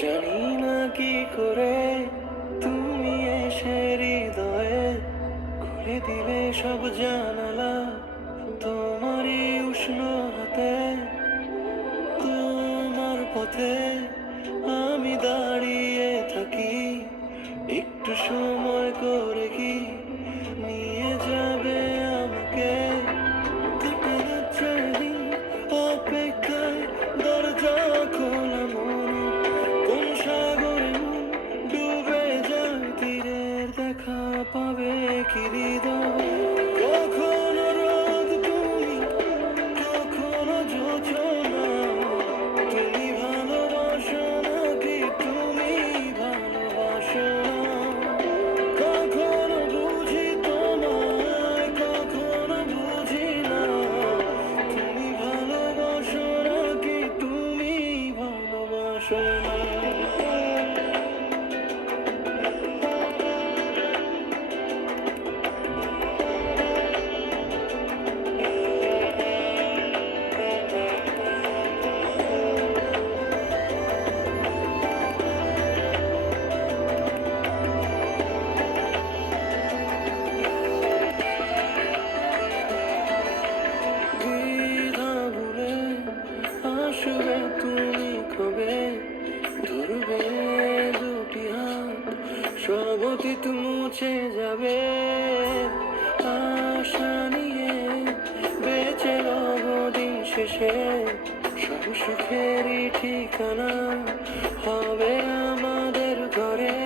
জানি না কি করে তুমি এসে হৃদয়ে খুলে দিলে সব জানালা, তোমারই উষ্ণ হাতে, তোমার পথে আমি দাঁড়িয়ে থাকি। একটু সময় করে কি নিয়ে যাবে আমাকে? কাটে যাচ্ছে দিন অপেক্ষায়, দরজা খোলা মনে, কোন সাগরে মন ডুবে যায়, তীরের দেখা পাবে কি হৃদয়? কখনো রোদ তুমি, কখনো জোছনা, তুমি ভালোবাসো নাকি তুমি ভালোবাসো না? কখনো বুঝি তোমায়, কখনো বুঝি না, তুমি ভালোবাসো নাকি তুমি ভালোবাসো না? দ্বিধা ভুলে আসবে তুমি কবে, ধরবে দুটি হাত, সব অতীত মুছে যাবে। আশা নিয়ে বেঁচে রব দিন শেষে, সব সুখেরই ঠিকানা হবে আমাদের ঘরে।